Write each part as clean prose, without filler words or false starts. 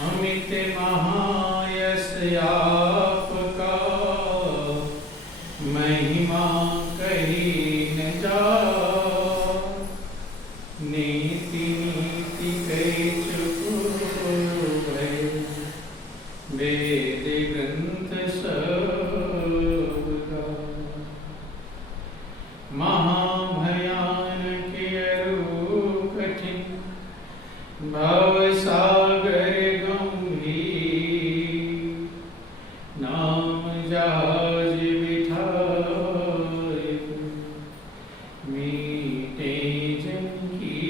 अमित महायश आपका, महिमा कही न जाए। नीति नीति कही चुप गए, वेद ग्रंथ सब गाए। महाभयानक अरु कठिन, भव सागर गंभीर। नाम जहाज बिठाए, मीटे जन की।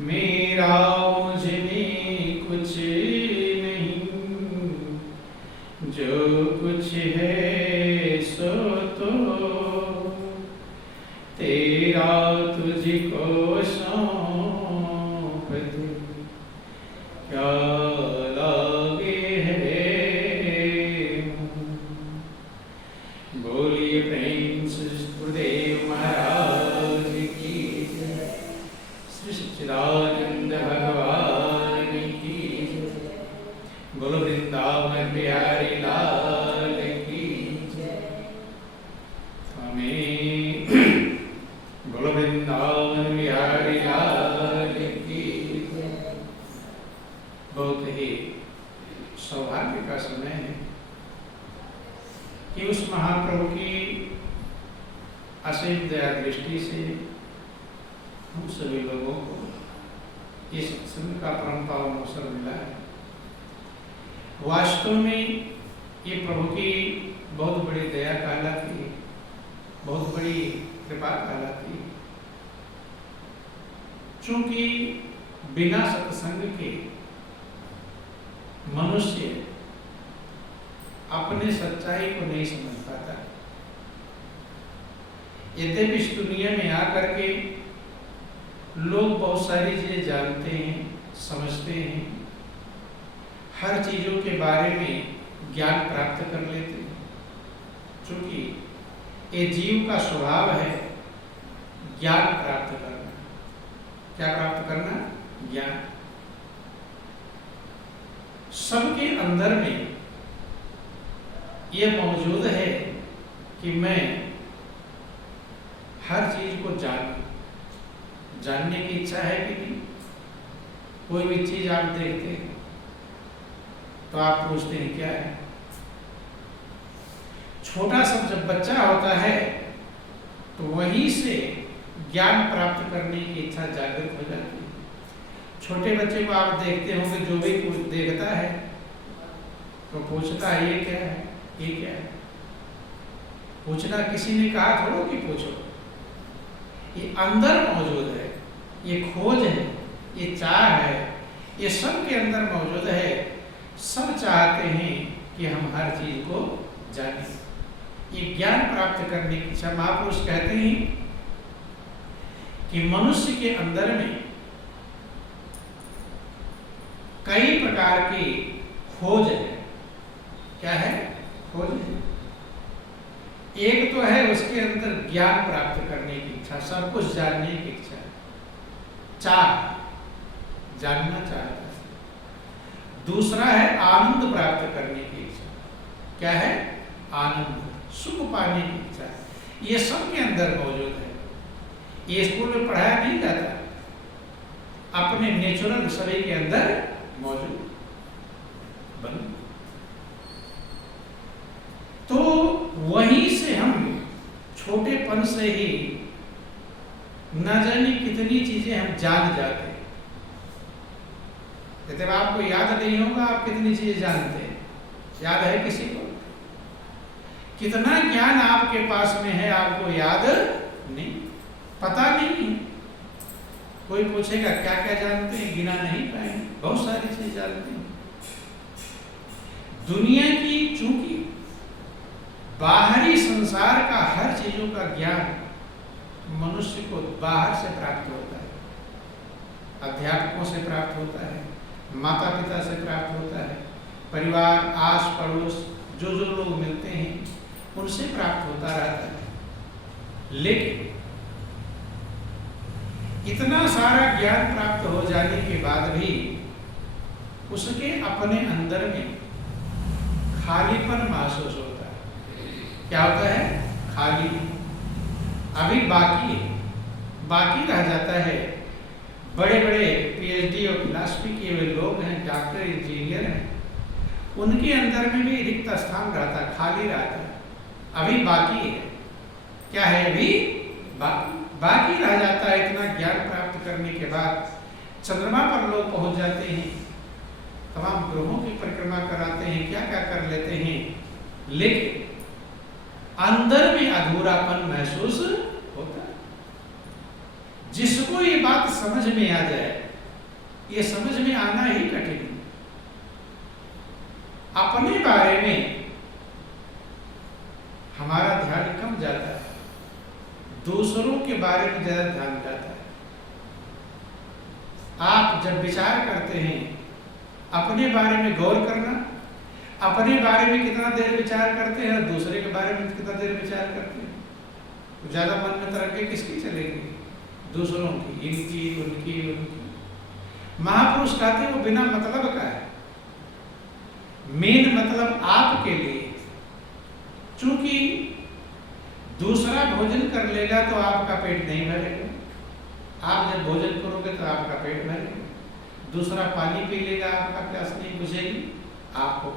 मेरा मुझ में कुछ नहीं, जो कुछ है सो तो तेरा तुझको सौंप दे। क्या लागे है, बोलिए प्रेम से गुरुदेव महाराज की जय। श्री सच्चिदानंद भगवान की जय। बोलो वृंदावन बिहारी लाल की जय। हमें बोलो वृंदावन बिहारी लाल की जय। बहुत ही सौभाग्य का समय है कि उस महाप्रभु की असीम दया दृष्टि से हम सभी लोगों को ये सत्संग का परम पावन अवसर मिला है। वास्तव में ये प्रभु की बहुत बड़ी दया कहलाती है, बहुत बड़ी कृपा कहलाती है। चूंकि बिना सत्संग के मनुष्य अपने सच्चाई को नहीं समझ पाता। यद्यपि इस दुनिया में आकर के लोग बहुत सारी चीजें जानते हैं, समझते हैं, हर चीजों के बारे में ज्ञान प्राप्त कर लेते हैं। चूंकि ये जीव का स्वभाव है ज्ञान प्राप्त करना। क्या प्राप्त करना? ज्ञान। सबके अंदर में ये मौजूद है कि मैं हर चीज को जानने की इच्छा है कि नहीं। कोई भी चीज आप देखते हैं तो आप पूछते हैं क्या है। छोटा सा जब बच्चा होता है तो वहीं से ज्ञान प्राप्त करने की इच्छा जागृत हो जाती है। छोटे बच्चे को आप देखते होंगे, जो भी कुछ देखता है तो पूछता है ये क्या है, ये क्या है। पूछना किसी ने कहा थोड़ा कि पूछो, ये अंदर मौजूद है, ये खोज है, ये चाह है, ये सब के अंदर मौजूद है। सब चाहते हैं कि हम हर चीज को जानें। ये ज्ञान प्राप्त करने की इच्छा। महापुरुष कहते हैं कि मनुष्य के अंदर में कई प्रकार की खोज है। क्या है? खोज है। एक तो है उसके अंदर ज्ञान प्राप्त करने की इच्छा, सब कुछ जानने की इच्छा, चाह, जानना चाहता है। दूसरा है आनंद प्राप्त करने की इच्छा। क्या है? आनंद, सुख पाने की इच्छा। ये सब के अंदर मौजूद है। ये स्कूल में पढ़ाया नहीं जाता, अपने नेचुरल सभी के अंदर मौजूद बन। तो वहीं से हम छोटेपन से ही न जाने कितनी चीजें हम जान जाते हैं। जब आपको याद नहीं होगा आप कितनी चीजें जानते हैं। याद है किसी को? कितना ज्ञान आपके पास में है आपको याद नहीं, पता नहीं। कोई पूछेगा क्या क्या जानते हैं, गिना नहीं पाएंगे। बहुत सारी चीज जानते हैं। दुनिया की चूंकि बाहरी संसार का हर चीजों का ज्ञान मनुष्य को बाहर से प्राप्त होता है। अध्यापकों से प्राप्त होता है, माता पिता से प्राप्त होता है, परिवार, आस पड़ोस, जो जो लोग मिलते हैं उनसे प्राप्त होता रहता है। लेकिन इतना सारा ज्ञान प्राप्त हो जाने के बाद भी उसके अपने अंदर में खालीपन महसूस होता है। क्या होता है? खाली, अभी बाकी है, बाकी रह जाता है। बड़े बड़े पीएचडी और फिलॉसफी किए हुए लोग हैं, डॉक्टर, इंजीनियर हैं, उनके अंदर में भी रिक्त स्थान रहता है, खाली रहता है, अभी बाकी है। क्या है? अभी बाकी रह जाता है। इतना ज्ञान प्राप्त करने के बाद चंद्रमा पर लोग पहुंच जाते हैं, तमाम ग्रहों की परिक्रमा कराते हैं, क्या क्या कर लेते हैं, लेकिन अंदर में अधूरापन महसूस होता है। जिसको ये बात समझ में आ जाए, ये समझ में आना ही कठिन है। अपने बारे में हमारा ध्यान कम जाता है, दूसरों के बारे में ज्यादा ध्यान जाता है। आप जब विचार करते हैं, अपने बारे में गौर करना, अपने बारे में कितना देर विचार करते हैं और दूसरे के बारे में कितना देर विचार करते हैं, तो ज्यादा मन में तरंगे किसकी चलेगी? दूसरों की, इनकी, उनकी, उनकी। महापुरुष कहते हैं वो बिना मतलब का है, मेन मतलब आपके लिए। चूंकि दूसरा भोजन कर लेगा तो आपका पेट नहीं भरेगा, आप जब भोजन करोगे तो आपका पेट भरेगा। दूसरा पानी पी लेगा, आपका प्यास नहीं बुझेगी आपको।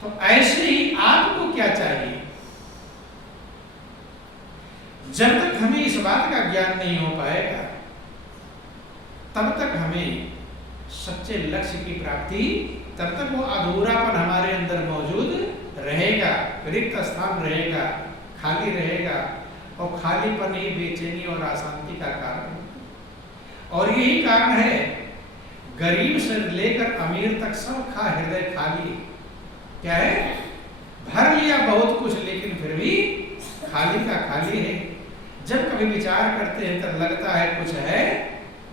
तो ऐसे ही आपको क्या चाहिए? जब तक हमें इस बात का ज्ञान नहीं हो पाएगा, तब तक हमें सच्चे लक्ष्य की प्राप्ति, तब तक वो अधूरापन हमारे अंदर मौजूद रहेगा, रिक्त स्थान रहेगा, खाली रहेगा। और खालीपन ही बेचैनी और अशांति का कारण है। और यही कारण है, गरीब से लेकर अमीर तक सबका हृदय खाली। क्या है? भर लिया बहुत कुछ, लेकिन फिर भी खाली का खाली है। जब कभी विचार करते हैं तब लगता है कुछ है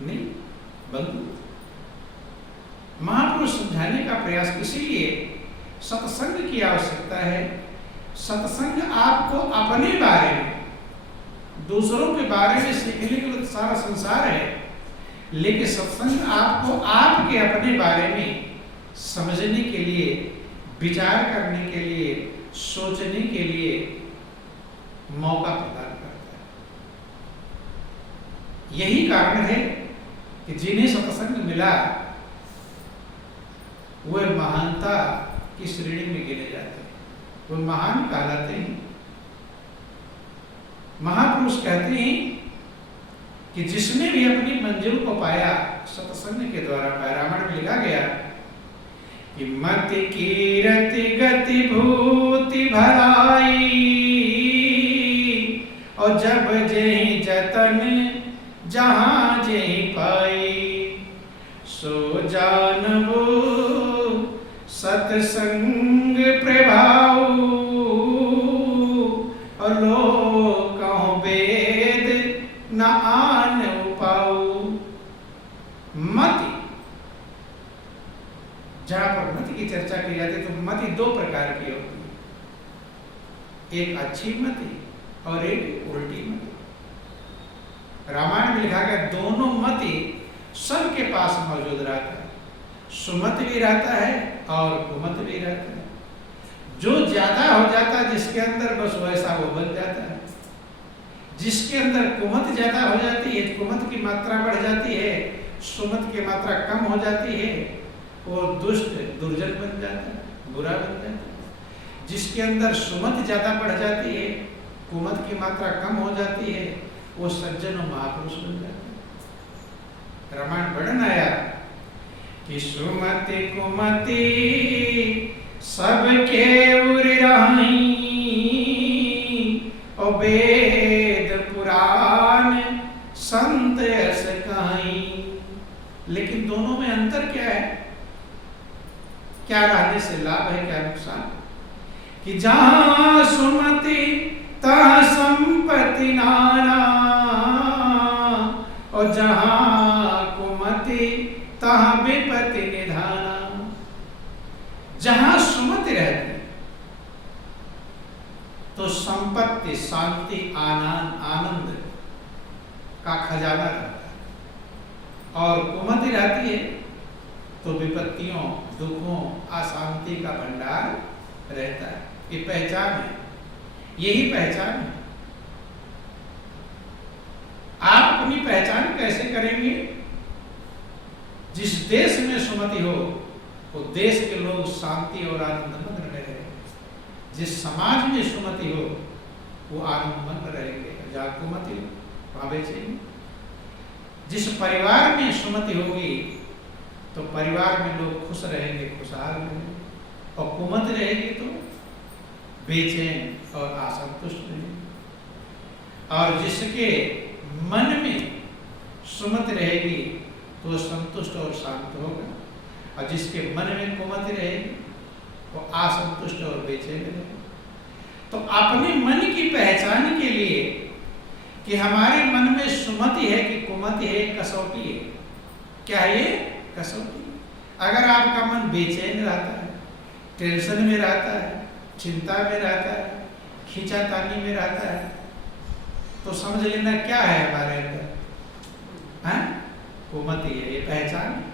नहीं, बंधु। महापुरुष समझाने का प्रयास, इसीलिए सत्संग की आवश्यकता है। सत्संग आपको अपने बारे में, दूसरों के बारे में सीखने के लिए सारा संसार है, लेकिन सत्संग आपको आपके अपने बारे में समझने के लिए, विचार करने के लिए, सोचने के लिए मौका प्रदान करता है। यही कारण है कि जिन्हें सत्संग मिला वे महानता की श्रेणी में गिने जाते हैं, वे महान कहलाते हैं। महापुरुष कहते हैं कि जिसने भी अपनी मंजिल को पाया सत्संग के द्वारा पाया। रामायण में लिखा गया कि मति कीरति गति भूति भलाई, और जब जेहि जतन जहां जेहि पाई, सो जानबो सत्संग प्रभाव, और लोग कहो वेद न आन पाऊ। मति, जहां पर मति की चर्चा की जाती है तो मति दो प्रकार की होती है, एक अच्छी मति और एक उल्टी मति। रामायण में लिखा गया दोनों मति सबके पास मौजूद रहता है, सुमत भी रहता है और कुमत भी रहता है। जो ज्यादा हो जाता है जिसके अंदर, बस वैसा वो बन जाता है। जिसके अंदर कुमत ज्यादा हो जाती है, कुमत की मात्रा बढ़ जाती है, सुमत की मात्रा कम हो जाती है, वो दुष्ट दुर्जन बन जाता है, बुरा बन जाता है। जिसके अंदर सुमत ज्यादा बढ़ जाती है, कुमत की मात्रा कम हो जाती है, वो सज्जन और महापुरुष बन जाता है। रामायण वर्णन आया कि सुमति कुमति सबके उर रही, और वेद पुराण संत यस कहीं। लेकिन दोनों में अंतर क्या है? क्या रहने से लाभ है, क्या नुकसान? कि जहां सुमति तहां संपत्ति नाना, और जहां कुमति तहां विपत्ति निधाना। जहां सुमति रहती तो संपत्ति, शांति, आनंद आनंद का खजाना रहता है। और कुमति रहती है तो विपत्तियों, दुखों, अशांति का भंडार रहता है। ये पहचान है, यही पहचान है। आप अपनी पहचान कैसे करेंगे? जिस देश में सुमति हो वो देश के लोग शांति और आनंदमग्न रहेंगे। जिस समाज में सुमति हो वो आनंदमग्न रहेंगे। जहाँ कुमति हो वहाँ बेचैनी। जिस परिवार में सुमति होगी तो परिवार में लोग खुश रहेंगे, खुशहाल रहेंगे। और कुमति रहेगी तो बेचैन और असंतुष्ट रहेंगे। और जिसके मन में सुमति रहेगी तो संतुष्ट और शांत होगा। और जिसके मन में कुमति रहेगी वो असंतुष्ट और बेचैन रहेगा। तो अपने मन की पहचान के लिए कि हमारे मन में सुमति है कि कुमति है, कसौटी है। क्या है ये? कसौटी। अगर आपका मन बेचैन रहता है, टेंशन में रहता है, चिंता में रहता है, खींचातानी में रहता है, तो समझ लेना क्या है हमारे अंदर? कुमति है, ये पहचान है।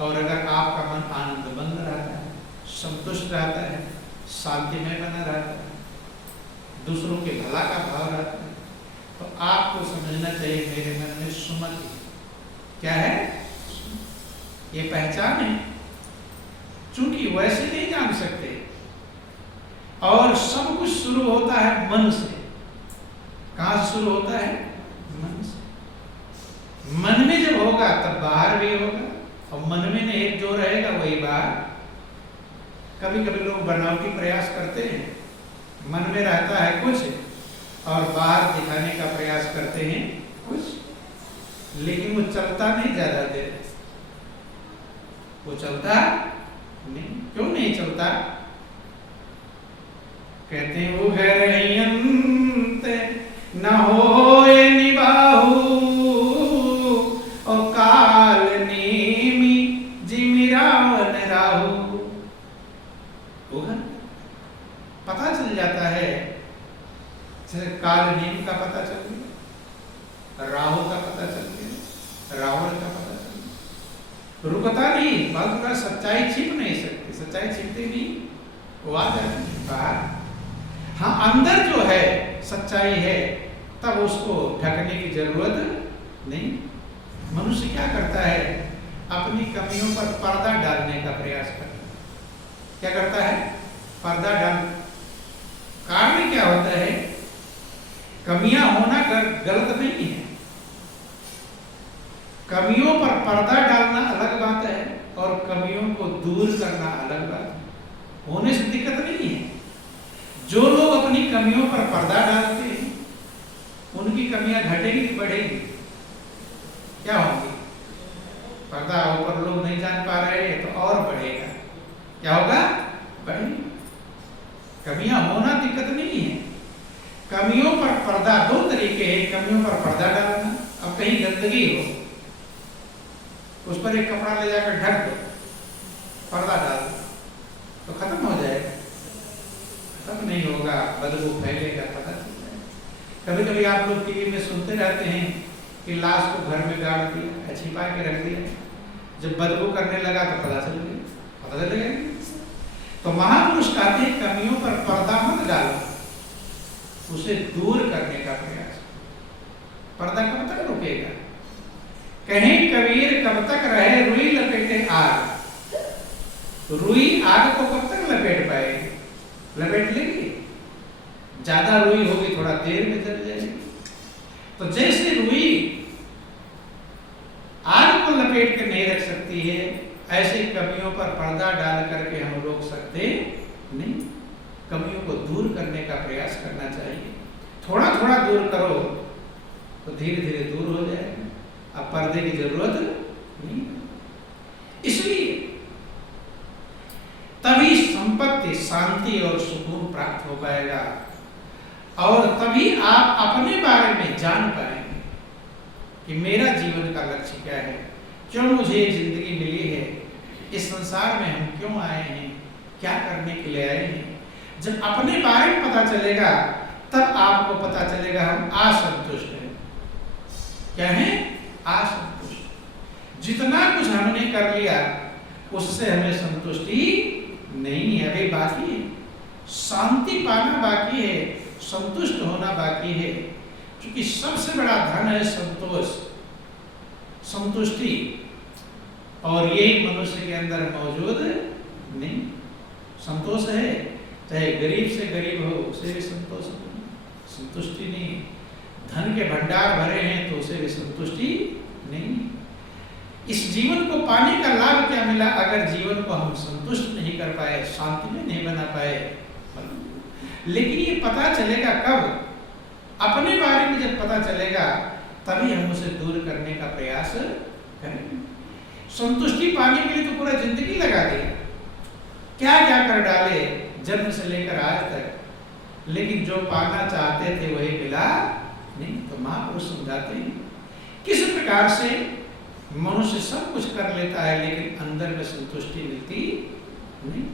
और अगर आपका मन आनंदमंद रहता है, संतुष्ट रहता है, शांति में बना रहता है, दूसरों के भला का भाव रहता है, तो आपको समझना चाहिए मेरे मन में सुमति क्या है? ये पहचान है। चूंकि वैसे नहीं जान सकते और सब कुछ शुरू होता है मन से। कहां से शुरू होता है? मन से। मन में जब होगा तब बाहर भी होगा, और मन में नहीं जो रहेगा वही बाहर। कभी कभी लोग बनावटी प्रयास करते हैं, मन में रहता है कुछ और बाहर दिखाने का प्रयास करते हैं कुछ, लेकिन वो चलता नहीं ज्यादा देर। वो चलता नहीं। क्यों नहीं चलता? कहते हैं वो गरयंत न होए निबाहु और काल नेमी जिमिरावन राहु। पता चल जाता है, जैसे काल नेम का पता चल गया, राहु का पता चल गया, रावण का पता चल गया। रुकता नहीं, बात का सच्चाई छिप नहीं सकती। सच्चाई छिपती नहीं, वो आ जाती है बाहर। हाँ, अंदर जो है सच्चाई है तब उसको ढकने की जरूरत नहीं। मनुष्य क्या करता है? अपनी कमियों पर पर्दा डालने का प्रयास करता है। क्या करता है? पर्दा डाल। कारण क्या होता है? कमियां होना गलत नहीं है। कमियों पर पर्दा डालना अलग बात है और कमियों को दूर करना अलग बात है। होने से दिक्कत नहीं है। जो लोग अपनी कमियों पर पर्दा डालते हैं उनकी कमियां घटेगी कि बढ़ेगी? क्या होगी? पर्दा ऊपर लोग नहीं जान पा रहे हैं तो और बढ़ेगा। क्या होगा? बढ़ेगी। कमियां होना दिक्कत नहीं है। कमियों पर पर्दा, दो तरीके हैं कमियों पर पर्दा डालना। अब कहीं गंदगी हो, उस पर एक कपड़ा ले जाकर ढक दो, पर्दा डाल दो, तो खत्म हो जाएगा? खत्म नहीं होगा, बदबू फैलेगा, पता चल जाएगा। कभी कभी आप लोग टीवी में सुनते रहते हैं कि लाश को घर में गाड़ दिया, छिपा के रख दिया, जब बदबू करने लगा तो पता चल गया, पता चलेगा। तो महापुरुष कहते हैं कमियों पर पर्दा मत डालो, उसे दूर करने का प्रयास। पर्दा कब तक रुकेगा? कहीं कबीर कब तक रहे रुई लपेटे आग। तो रुई आग को कब तक लपेट पाएगी? लपेट लेगी? ज्यादा रुई होगी, थोड़ा देर में जल जाएगी। तो जैसे रुई आग को लपेट के नहीं रख सकती है, ऐसे कमियों पर पर्दा डाल करके हम रोक सकते नहीं। कमियों को दूर करने का प्रयास करना चाहिए। थोड़ा थोड़ा दूर करो तो धीरे धीरे दूर हो जाएगा। अब पर्दे की जरूरत नहीं। इसलिए तभी संपत्ति, शांति और सुकून प्राप्त हो पाएगा और तभी आप अपने बारे में जान पाएंगे कि मेरा जीवन का लक्ष्य क्या है, क्यों मुझे जिंदगी मिली है, इस संसार में हम क्यों आए हैं, क्या करने के लिए आए हैं। जब अपने बारे में पता चलेगा तब आपको पता चलेगा हम असंतुष्ट हैं। क्या है? असंतुष्ट। जितना कुछ हमने कर लिया उससे हमें संतुष्टि नहीं है, अभी बाकी है। शांति पाना बाकी है, संतुष्ट होना बाकी है। क्योंकि सबसे बड़ा धन है संतोष, संतुष्टि, और यही मनुष्य के अंदर मौजूद नहीं। संतोष है, चाहे गरीब से गरीब हो उसे भी संतोष नहीं, संतुष्टि नहीं। धन के भंडार भरे हैं तो उसे भी संतुष्टि नहीं। इस जीवन को पाने का लाभ क्या मिला अगर जीवन को हम संतुष्ट नहीं कर पाए, शांति में नहीं बना पाए? लेकिन ये पता चलेगा कब? अपने बारे में जब पता चलेगा तभी हम उसे दूर करने का प्रयास करेंगे। संतुष्टि पाने के लिए तो पूरा जिंदगी लगा दिया, क्या क्या कर डाले जन्म से लेकर आज तक, लेकिन जो पाना चाहते थे वही मिला नहीं। तो महापुरुष समझाते हैं किस प्रकार से मनुष्य सब कुछ कर लेता है लेकिन अंदर में संतुष्टि मिलती नहीं।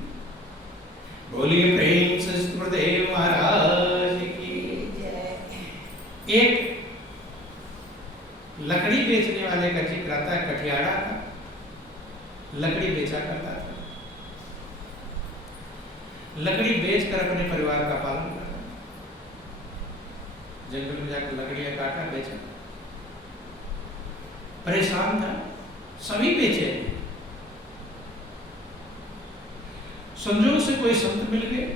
बोलिए प्रेम से गुरुदेव महाराज की। एक लकड़ी बेचने वाले का जिक्र आता है, कठियाड़ा का। लकड़ी बेचा करता था, लकड़ी बेचकर अपने परिवार का पालन करता था। जंगल में जाकर लकड़ियां काटा, बेचा, परेशान था, सभी बेचे। संजोग से कोई संत मिल गए,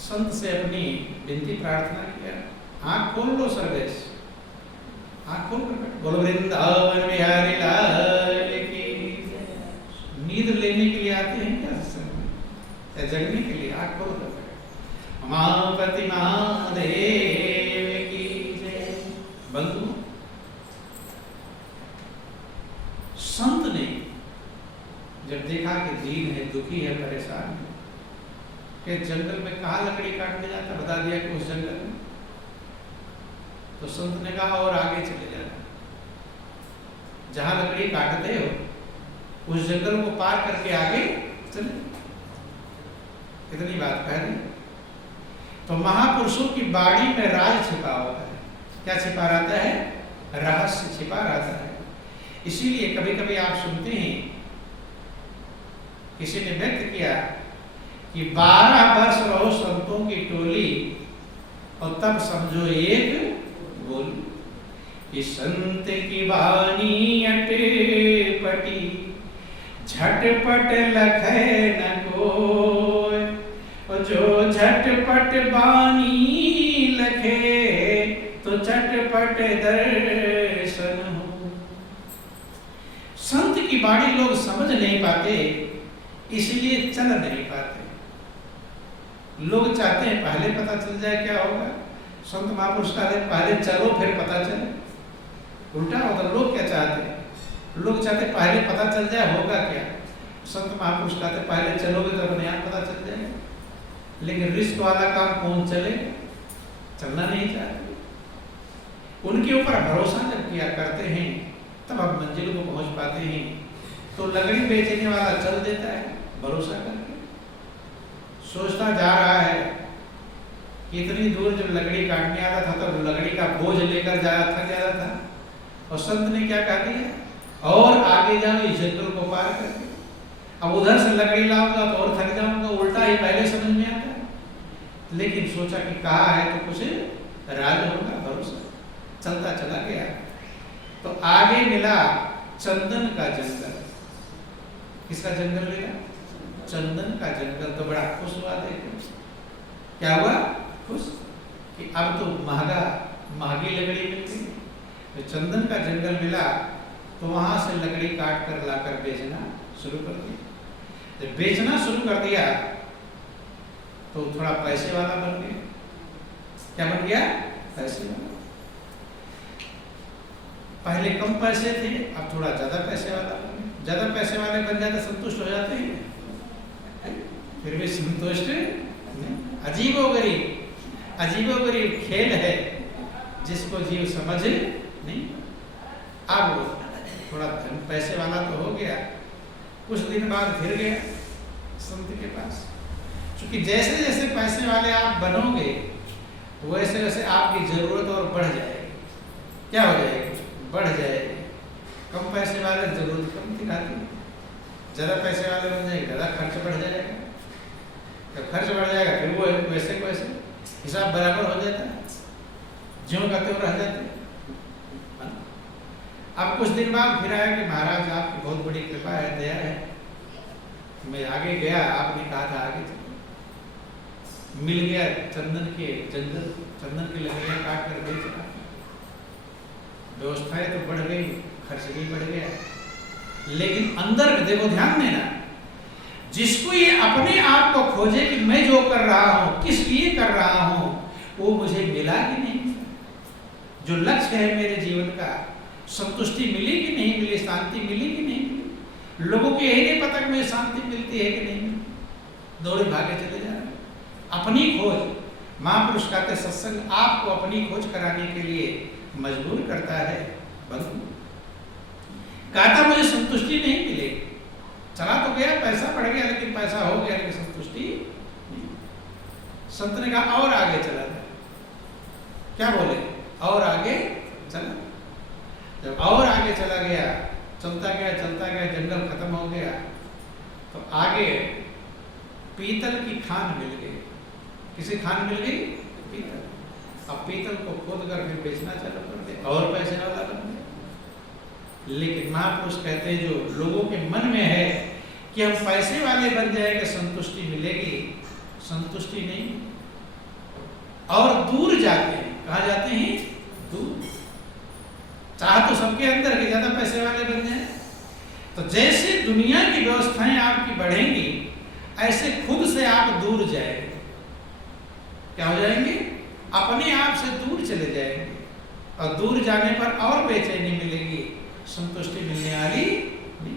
संत से अपनी विनती प्रार्थना किया, आंख खोल लो सर्वेश, आंख खोल कर बोलो वृंदावन बिहारी लाल की। नींद लेने के लिए आते हैं क्या सत्संग में, या जगने के लिए? आंख खोल कर महापति महादेव की जय। बंधु, संत ने जब देखा कि दीन है, दुखी है, परेशान है, कि जंगल में कहाँ लकड़ी काटने जाता, बता दिया कि उस जंगल में। तो संत ने कहा और आगे चले जाना, जहां लकड़ी काटते हो उस जंगल को पार करके आगे चले। इतनी बात कह दी। तो महापुरुषों की बाड़ी में राज छिपा होता है। क्या छिपा रहता है? रहस्य छिपा रहता है। इसीलिए कभी कभी आप सुनते हैं, किसी ने व्यक्त किया कि 12 वर्ष रहो संतों की टोली और तब समझो एक बोली कि संत की वाणी अटपटी झटपट लखे न कोय, और जो झटपट वाणी लखे तो झटपट दर्शन हो। संत की वाणी लोग समझ नहीं पाते, इसलिए चल नहीं पाते। लोग चाहते हैं पहले पता चल जाए क्या होगा। संत महापुरुष कहते हैं पहले चलो फिर पता चले। उल्टा होता, लोग क्या चाहते हैं? लोग चाहते पहले पता चल जाए होगा क्या। संत महापुरुष कहते पहले चलोगे तो अपने आप पता चल जाएगा। लेकिन रिस्क वाला काम कौन चले? चलना नहीं चाहते। उनके ऊपर भरोसा जब किया करते हैं तब हम मंजिल को पहुंच पाते हैं। तो लकड़ी बेचने वाला चल देता है भरोसा करके, सोचता जा रहा है। इतनी दूर जब लकड़ी काटने आता था तब लकड़ी का बोझ लेकर थक जाता था, और संत ने क्या कहा दिया, और आगे जाओ इस जंगल को पार करके। अब उधर से लकड़ी लाऊंगा तो और थक जाऊंगा, उल्टा ही पहले समझ में आता है। लेकिन सोचा कि कहा है तो कुछ राज होगा, भरोसा चलता चला गया। तो आगे मिला चंदन का जंगल। किसका जंगल मिला? चंदन का जंगल। तो बड़ा खुश हुआ देखो। क्या हुआ? खुश कि अब तो महंगी लकड़ी मिल गई। तो चंदन का जंगल मिला तो वहां से लकड़ी काट कर लाकर बेचना शुरू कर दिया। जब बेचना शुरू कर दिया तो थोड़ा पैसे वाला बन गया। क्या बन गया? पैसे वाला। पहले कम पैसे थे, अब थोड़ा ज्यादा पैसे वाला बन गया। ज्यादा पैसे वाले बन जाते संतुष्ट हो जाते हैं, फिर भी संतुष्ट नहीं। अजीबोगरीब खेल है जिसको जीव समझ नहीं। अब थोड़ा धन पैसे वाला तो हो गया, कुछ दिन बाद फिर गया संत के पास। क्योंकि जैसे जैसे पैसे वाले आप बनोगे वैसे वैसे आपकी जरूरत और बढ़ जाएगी। क्या हो जाएगी? बढ़ जाएगी। कम पैसे वाले जरूरत कम दिखाती है, ज़्यादा पैसे वाले बन जाएंगे, ज़्यादा खर्च बढ़ जाएगा। जब खर्च बढ़ जाएगा फिर वो वैसे को वैसे हिसाब बराबर हो जाता है, ज्यों का त्यों रह जाते हैं। अब कुछ दिन बाद फिर आया कि महाराज आपकी बहुत बड़ी कृपा है, दया है। मैं आगे गया, आपने कहा था आगे चलो। मिल गया चंदन के जंगल, चंदन की लकड़ियां काट कर बेच रहा। व्यवस्थाएं तो बढ़ गई, खर्च भी बढ़ गया, लेकिन अंदर में देखो, ध्यान देना, जिसको ये अपने आप को खोजे कि मैं जो कर रहा हूं किस लिए कर रहा हूं, वो मुझे मिला कि नहीं, जो लक्ष्य है मेरे जीवन का, संतुष्टि मिली कि नहीं मिली, शांति मिली कि नहीं मिली। लोगों को यही नहीं पता कि मुझे शांति मिलती है कि नहीं मिलती, दौड़े भागे चले जा रहे। अपनी खोज, महापुरुष कहते सत्संग आपको अपनी खोज कराने के लिए मजबूर करता है। बंधु कहता मुझे संतुष्टि नहीं मिलेगी, चला तो गया, पैसा बढ़ गया, लेकिन पैसा हो गया, लेकिन संतुष्टि नहीं। संत ने कहा और आगे चला जाए। क्या बोले? और आगे चला। जब और आगे चला गया, चलता गया, जंगल खत्म हो गया, तो आगे पीतल की खान मिल गई। किसी खान मिल गई? पीतल। अब पीतल को खोद कर फिर बेचना चालू कर दे, और पैसे वाला बन गया। लेकिन महापुरुष कहते हैं जो लोगों के मन में है कि हम पैसे वाले बन जाएंगे, संतुष्टि मिलेगी, संतुष्टि नहीं, और दूर जाते हैं। कहाँ जाते हैं? दूर। चाह तो सबके अंदर के ज्यादा पैसे वाले बन जाए। तो जैसे दुनिया की व्यवस्थाएं आपकी बढ़ेंगी, ऐसे खुद से आप दूर जाएंगे। क्या हो जाएंगे? अपने आप से दूर चले जाएंगे, और दूर जाने पर और बेचैनी मिलेगी, संतुष्टि मिलने वाली नहीं।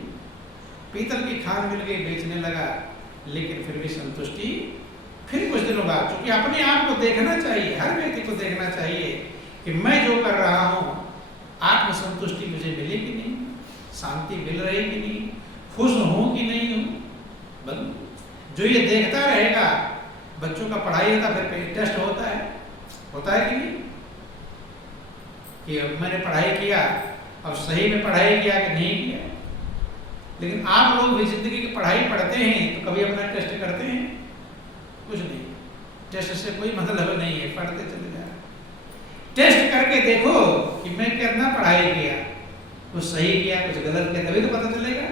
पीतल की खान मिल गई, बेचने लगा, लेकिन फिर भी संतुष्टि। फिर कुछ दिनों बाद, क्योंकि अपने आप को देखना चाहिए, हर व्यक्ति को देखना चाहिए कि मैं जो कर रहा हूं आत्म संतुष्टि मुझे मिली कि नहीं, शांति मिल रही कि नहीं, खुश हूं कि नहीं हूं। जो ये देखता रहेगा, बच्चों का पढ़ाई होता फिर टेस्ट होता है कि नहीं, कि अब मैंने पढ़ाई किया, अब सही में पढ़ाई किया कि नहीं किया। लेकिन आप लोग भी जिंदगी की पढ़ाई पढ़ते हैं तो कभी अपना टेस्ट करते हैं? कुछ नहीं, टेस्ट से कोई मतलब नहीं है, पढ़ते चले जा रहे। टेस्ट करके देखो कि मैं कितना पढ़ाई किया, कुछ सही किया, कुछ गलत किया, तभी तो पता चलेगा।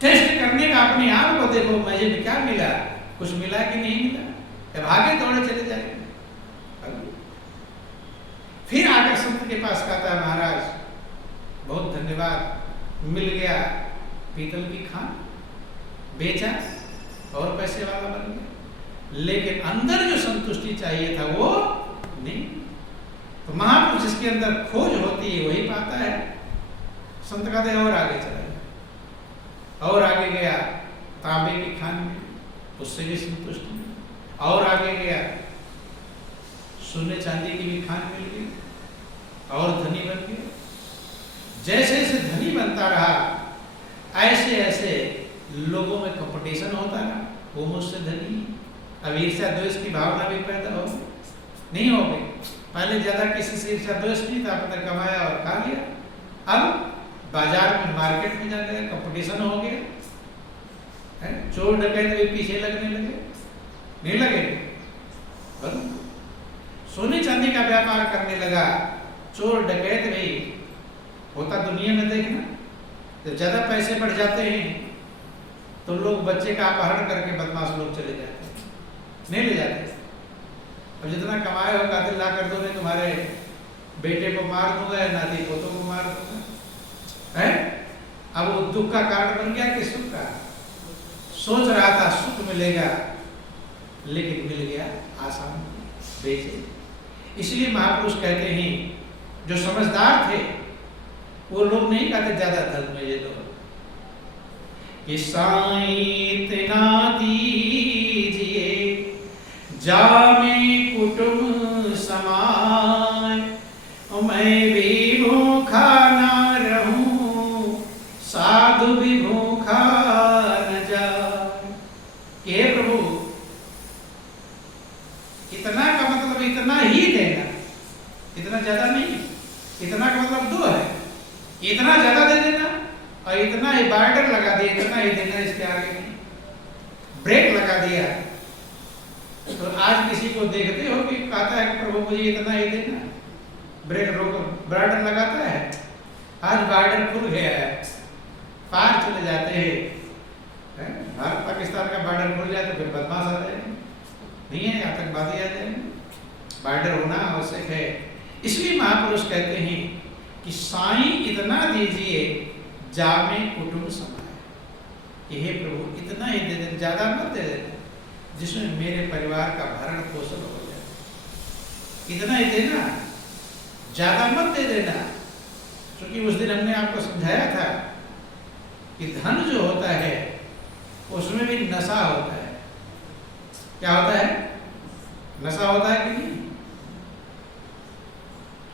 टेस्ट करने का अपने आप को देखो, मुझे क्या मिला, कुछ मिला कि नहीं मिला, जब आगे दौड़े चले जाएंगे। फिर आकर संत के पास कहता है, महाराज बहुत धन्यवाद, मिल गया पीतल की खान, बेचा और पैसे वाला बन गया, लेकिन अंदर जो संतुष्टि चाहिए था वो नहीं। तो महापुरुष जिसके अंदर खोज होती है वही पाता है। संत कहते और आगे चला गया, और आगे गया, तांबे की खान में, उससे भी संतुष्टि। और आगे गया, सोने चांदी की भी खान मिल गई, और धनी बन गया। जैसे जैसे धनी बनता रहा, ऐसे ऐसे लोगों में कंपटीशन होता रहा, वो मुझसे धनी। अब ईर्ष्या द्वेष की भावना भी पैदा हो नहीं हो गई। पहले ज्यादा किसी से ईर्ष्या द्वेष नहीं था, अपने कमाया और खा लिया। अब बाजार में, मार्केट में जाकर कंपटीशन हो गया, चोर डकैत भी पीछे लगने लगे, नहीं लगे? सोने चांदी का व्यापार करने लगा, चोर डकैत भी होता दुनिया में। देखना, जब ज्यादा पैसे बढ़ जाते हैं तो लोग बच्चे का अपहरण करके बदमाश लोग चले जाते हैं, नहीं ले जाते। अब जितना कमाए हो कातिल ला कर दो, मैं तुम्हारे बेटे को मार दूंगा या नाती पोतों को मार दूंगा, है? अब वो दुख का कारण बन गया कि सुख का? सोच रहा था सुख मिलेगा, लेकिन मिल गया आसान, बेचे। इसलिए महापुरुष कहते हैं, जो समझदार थे वो लोग नहीं कहते ज्यादा धन में ये लोग, कि साईं इतना दीजिए जामे कुटुंब समान, मैं भी भूखा ना रहूं, साधु भी भूखा न जाए। हे प्रभु, इतना का मतलब इतना ही इतना ज्यादा नहीं, इतना का मतलब 2 है, इतना ज्यादा दे देना और इतना ही बार्डर लगा दिया, इतना ही देना, इसके आगे नहीं, ब्रेक लगा दिया। तो आज किसी को देखते हो कि कहता है कि प्रभु मुझे इतना ही देना, ब्रेक रोको, बार्डर लगाता है। आज बार्डर खुल गया है, पार चले जाते हैं। भारत पाकिस्तान का बार्डर खुल जाए तो फिर बदमाश आ जाएंगे, नहीं है, आतंकवादी आ जाएंगे। बार्डर होना आवश्यक है। इसलिए महापुरुष कहते हैं कि साईं इतना दीजिए जामे कुटुंब समाए। यह प्रभु इतना ही दे देना, ज्यादा मत दे देना जिसमें मेरे परिवार का भरण पोषण हो जाए, इतना ही देना, ज्यादा मत दे देना। क्योंकि उस दिन हमने आपको समझाया था कि धन जो होता है उसमें भी नशा होता है। क्या होता है? नशा होता है कि नहीं?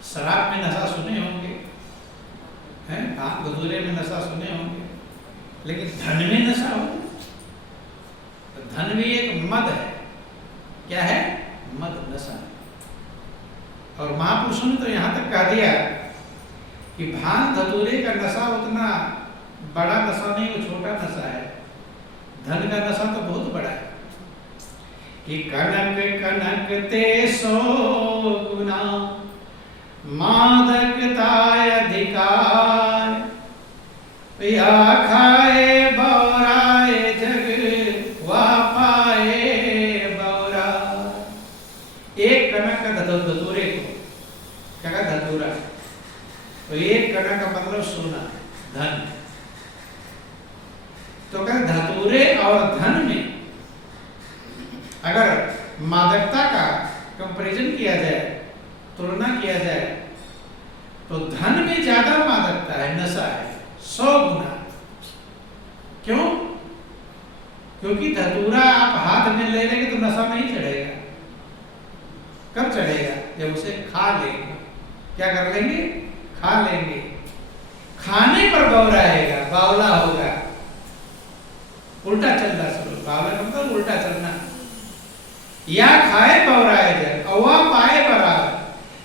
शराब में नशा सुने होंगे, हैं? भांग धतूरे में नशा सुने होंगे, लेकिन धन में नशा हो तो धन भी एक मद है। क्या है? मद, नशा। और महापुरुषों ने तो यहां तक कह दिया कि भांग धतूरे का नशा उतना बड़ा नशा नहीं, वो छोटा नशा है। धन का नशा तो बहुत बड़ा है कि कनक कनक ते 100 गुना मादकताय अधिकार, या खाए बौराए जग वा पाए बौरा। एक कनक का धतूरे को क्या कहा? धतूरा। तो एक कनक का मतलब सोना, धन। तो क्या धतूरे और धन में अगर मादकता का कंपैरिजन किया जाए, तुलना किया जाए, तो धन में ज्यादा मादकता है, नशा है 100 गुना। क्यों? क्योंकि धतूरा आप हाथ में ले लेंगे तो नशा नहीं चढ़ेगा। कब चढ़ेगा? जब उसे खा लेंगे। क्या कर लेंगे? खा लेंगे। खाने पर बौरा आएगा, बावला होगा, उल्टा चलना शुरू। बावला मतलब उल्टा चलना। या खाए बौराए जग अवा पाए बराबर।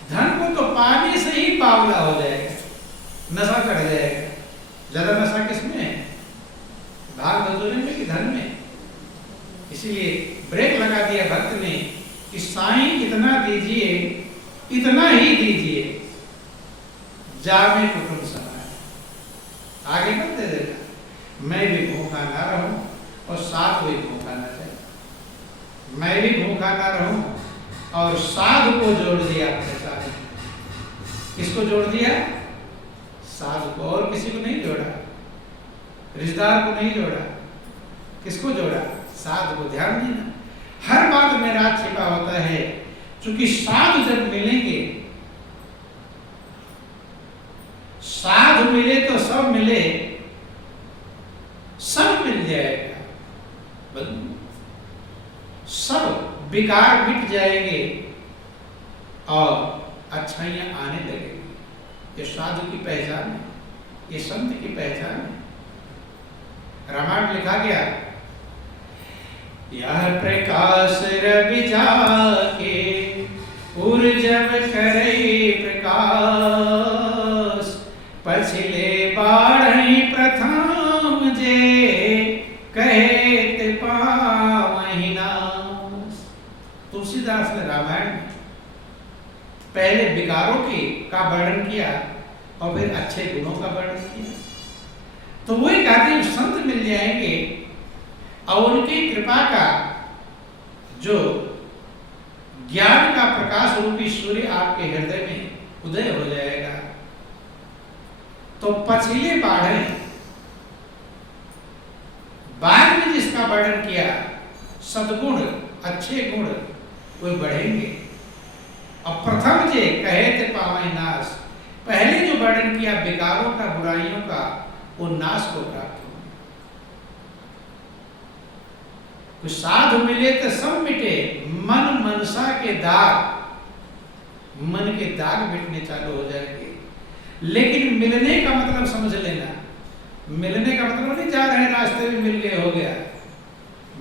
धन को तो पाने से ही बावला हो जाएगा, नशा चढ़ जाएगा। ज्यादा नशा किसमें है? भाग धतूरे में कि धन में? इसीलिए ब्रेक लगा दिया भक्त ने कि साईं इतना दीजिए, इतना ही दीजिए, जामे कुटुंब समाए। आगे मत दे देना, मैं भी भूखा ना रहूं और साथ भी भूखा ना रहे। मैं भी भूखा ना रहूं और साधु को जोड़ दिया अपने साथ। किसको जोड़ दिया? साधु को, और किसी को नहीं जोड़ा, रिश्तेदार को नहीं जोड़ा। किसको जोड़ा? साधु को। ध्यान देना, हर बात में राज छिपा होता है। क्योंकि साधु जब मिलेंगे, साधु मिले तो सब मिले, सब मिल जाएगा, सब विकार मिट जाएंगे और अच्छाइयां आने लगेंगी। ये साधु की पहचान है, ये संत की पहचान है। रामायण लिखा गया, यह प्रकाश रवि जाके उर्जव करे प्रकाश, पछिले बाढ़ी प्रथम जे कहत पावहि नास। तुलसीदास ने रामायण में पहले विकारों का वर्णन किया और फिर अच्छे गुणों का वर्णन किया। तो वही कहते हैं संत मिल जाएंगे और उनकी कृपा का जो ज्ञान का प्रकाश रूपी सूर्य आपके हृदय में उदय हो जाएगा। तो पछिले बाढ़े, बाद में जिसका वर्णन किया, सद्गुण, अच्छे गुण वो बढ़ेंगे। और प्रथम जे कहे थे पावहि नाश, पहले जो वर्णन किया विकारों का, बुराइयों का, वो नाश को प्राप्त हो। कुछ साधु मिले तो सब मिटे, मन मनसा के दाग, मन के दाग मिटने चालू हो जाएंगे। लेकिन मिलने का मतलब समझ लेना, मिलने का मतलब नहीं जा रहे हैं रास्ते में मिल गए हो गया।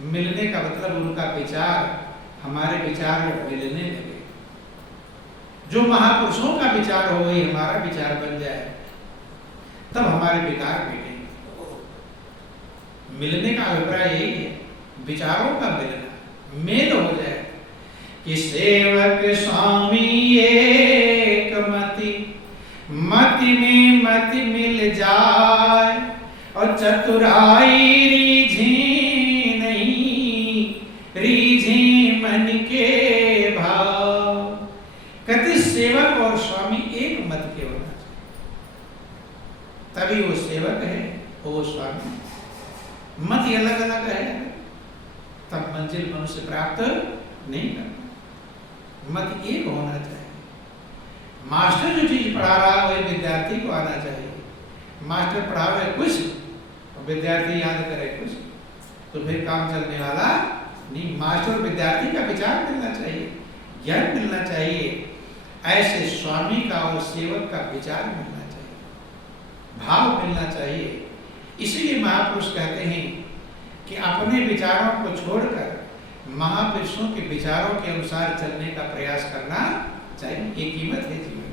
मिलने का मतलब उनका विचार हमारे विचार में मिलने लगे, जो महापुरुषों का विचार हो वही हमारा विचार बन जाए, तब हमारे विकार मिटेंगे। मिलने का अभिप्राय यही है, विचारों का मिलना, मेल हो जाए कि सेवक स्वामी एक मति, मति में मति मिल जाए, और चतुराई रीझी नहीं, रीझी मन के भाव। कहते सेवक और स्वामी एक मत के होना चाहिए, तभी वो सेवक है, वो स्वामी। मत अलग अलग है तब मंजिल मनुष्य प्राप्त नहीं करता। मत एक होना चाहिए। मास्टर जो चीज पढ़ा रहा है वही विद्यार्थी को आना चाहिए। मास्टर पढ़ावे कुछ और विद्यार्थी याद करे कुछ, तो फिर काम चलने वाला नहीं। मास्टर और विद्यार्थी का विचार मिलना चाहिए, ज्ञान मिलना चाहिए। ऐसे स्वामी का और सेवक का विचार मिलना चाहिए, भाव मिलना चाहिए। इसीलिए महापुरुष कहते हैं कि अपने विचारों को छोड़कर महापुरुषों के विचारों के अनुसार चलने का प्रयास करना चाहिए। ये कीमत है जीवन।